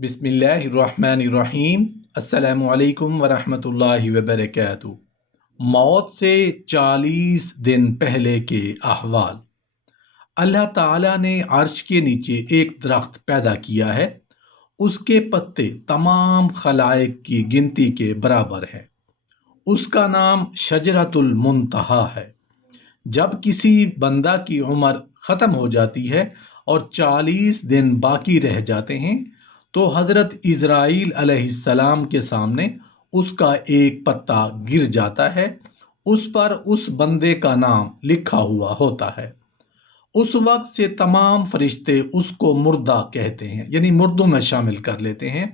बिस्मिल्लाहिर्रहमानिर्रहीम। अस्सलामु अलैकुम वरहमतुल्लाहि वबरकातुहू। मौत से 40 दिन पहले के अहवाल। अल्लाह ताला ने अर्श के नीचे एक दरख्त पैदा किया है। उसके पत्ते तमाम खलाइक की गिनती के बराबर है। उसका नाम शजरतुल मुंतहा है। जब किसी बंदा की उम्र ख़त्म हो जाती है और 40 दिन बाकी रह जाते हैं तो हज़रत इज़राइल अलैहिस्सलाम के सामने उसका एक पत्ता गिर जाता है। उस पर उस बंदे का नाम लिखा हुआ होता है। उस वक्त से तमाम फरिश्ते उसको मुर्दा कहते हैं, यानी मुर्दों में शामिल कर लेते हैं,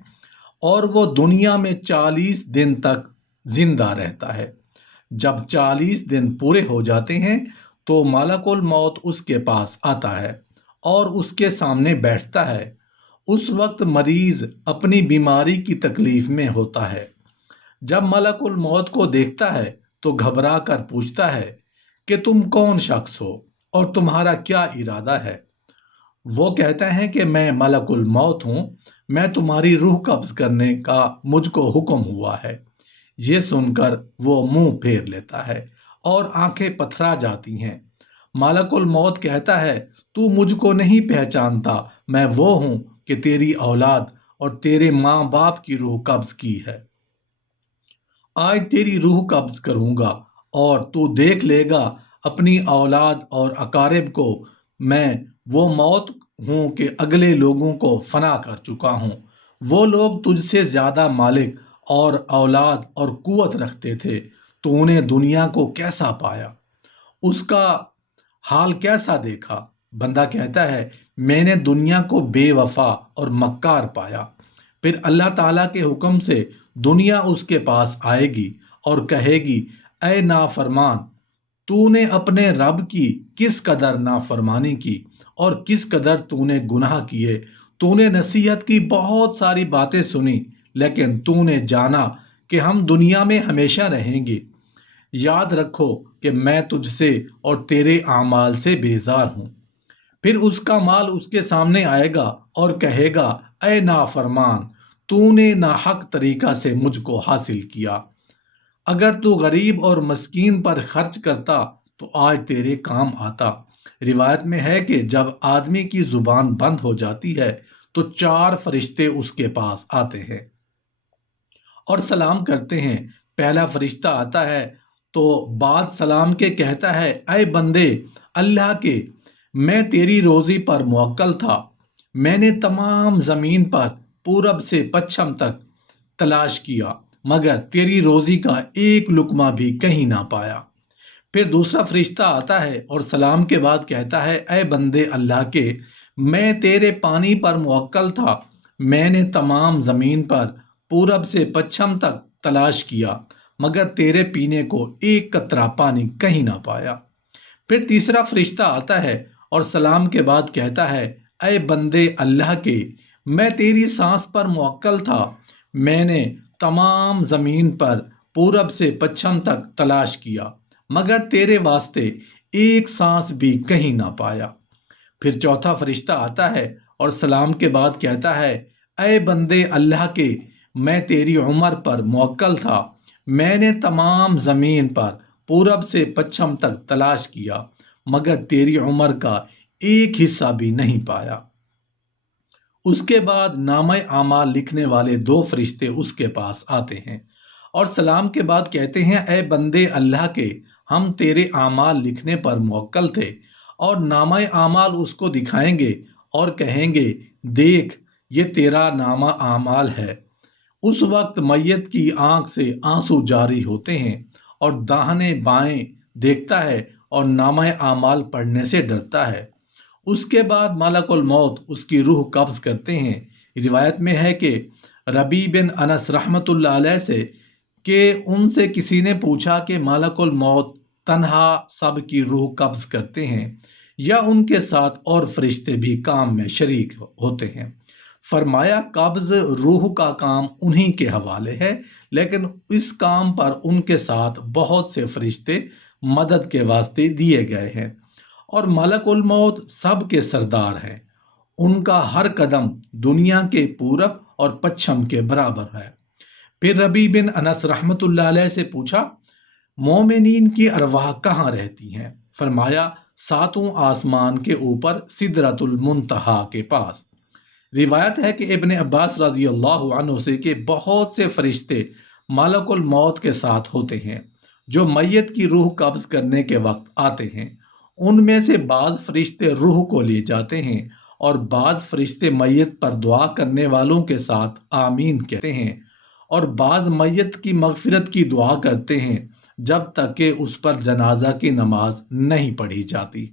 और वो दुनिया में 40 दिन तक जिंदा रहता है। जब 40 दिन पूरे हो जाते हैं तो मलकुल मौत उसके पास आता है और उसके सामने बैठता है। उस वक्त मरीज अपनी बीमारी की तकलीफ में होता है। जब मलकुल मौत को देखता है तो घबरा कर पूछता है कि तुम कौन शख्स हो और तुम्हारा क्या इरादा है। वो कहता है कि मैं मलकुल मौत हूँ, मैं तुम्हारी रूह कब्ज करने का मुझको हुक्म हुआ है। ये सुनकर वो मुंह फेर लेता है और आंखें पथरा जाती हैं। मालकुल मौत कहता है, तू मुझको नहीं पहचानता, मैं वो हूं कि तेरी औलाद और तेरे माँ बाप की रूह कब्ज की है। आज तेरी रूह कब्ज करूंगा और तू देख लेगा अपनी औलाद और अकारिब को। मैं वो मौत हूं कि अगले लोगों को फना कर चुका हूं। वो लोग तुझसे ज्यादा मालिक और औलाद और कुवत रखते थे। तूने दुनिया को कैसा पाया, उसका हाल कैसा देखा। बंदा कहता है, मैंने दुनिया को बेवफा और मक्कार पाया। फिर अल्लाह ताला के हुक्म से दुनिया उसके पास आएगी और कहेगी, ऐ नाफरमान, तूने अपने रब की किस कदर नाफरमानी की और किस कदर तूने गुनाह किए। तूने नसीहत की बहुत सारी बातें सुनी, लेकिन तूने जाना कि हम दुनिया में हमेशा रहेंगे। याद रखो कि मैं तुझसे और तेरे आमाल से बेजार हूं। फिर उसका माल उसके सामने आएगा और कहेगा, ऐ नाफरमान, तूने नाहक तरीका से मुझको हासिल किया। अगर तू गरीब और मस्कीन पर खर्च करता तो आज तेरे काम आता। रिवायत में है कि जब आदमी की जुबान बंद हो जाती है तो 4 फरिश्ते उसके पास आते हैं और सलाम करते हैं। पहला फरिश्ता आता है तो बाद सलाम के कहता है, ऐ बंदे अल्लाह के, मैं तेरी रोजी पर मुवक्कल था। मैंने तमाम जमीन पर पूरब से पश्चिम तक तलाश किया, मगर तेरी रोजी का एक लुकमा भी कहीं ना पाया। फिर दूसरा फरिश्ता आता है और सलाम के बाद कहता है, ऐ बंदे अल्लाह के, मैं तेरे पानी पर मुवक्कल था। मैंने तमाम जमीन पर पूरब से पश्चिम तक तलाश किया, मगर तेरे पीने को एक कतरा पानी कहीं ना पाया। फिर तीसरा फरिश्ता आता है और सलाम के बाद कहता है, ऐ बंदे अल्लाह के, मैं तेरी सांस पर मुवक्कल था। मैंने तमाम जमीन पर पूरब से पश्चिम तक तलाश किया, मगर तेरे वास्ते एक सांस भी कहीं ना पाया। फिर चौथा फरिश्ता आता है और सलाम के बाद कहता है, ऐ बंदे अल्लाह के, मैं तेरी उम्र पर मुवक्कल था। मैंने तमाम जमीन पर पूरब से पश्चिम तक तलाश किया, मगर तेरी उम्र का एक हिस्सा भी नहीं पाया। उसके बाद नामे आमाल लिखने वाले 2 फरिश्ते उसके पास आते हैं और सलाम के बाद कहते हैं, ऐ बंदे अल्लाह के, हम तेरे आमाल लिखने पर मुवक्कल थे। और नामा आमाल उसको दिखाएंगे और कहेंगे, देख ये तेरा नामा आमाल है। उस वक्त मैयत की आंख से आंसू जारी होते हैं और दाहिने बाएं देखता है और नामा आमाल पढ़ने से डरता है। उसके बाद मलकुल मौत उसकी रूह कब्ज करते हैं। रिवायत में है कि रबी बिन अनस रहमतुल्लाह अलैह से कि उनसे किसी ने पूछा कि मलकुल मौत तन्हा सब की रूह कब्ज करते हैं या उनके साथ और फरिश्ते भी काम में शरीक होते हैं। फरमाया, कब्ज रूह का काम उन्हीं के हवाले है, लेकिन इस काम पर उनके साथ बहुत से फरिश्ते मदद के वास्ते दिए गए हैं। और मलकुल मौत सब के सरदार हैं। उनका हर कदम दुनिया के पूरब اور پچھم کے برابر ہے۔ پھر ربیع بن انس رحمۃ اللہ علیہ سے پوچھا، مومنین کی ارواح کہاں رہتی ہیں؟ فرمایا، ساتوں آسمان کے اوپر سدرۃ المنتہا کے پاس۔ روایت ہے کہ ابن عباس رضی اللہ عنہ سے کہ بہت سے فرشتے ملک الموت کے ساتھ ہوتے ہیں جو میت کی روح قبض کرنے کے وقت آتے ہیں۔ ان میں سے بعض فرشتے روح کو لے جاتے ہیں اور بعض فرشتے میت پر دعا کرنے والوں کے ساتھ آمین کہتے ہیں، اور بعض میت کی مغفرت کی دعا کرتے ہیں جب تک کہ اس پر جنازہ کی نماز نہیں پڑھی جاتی۔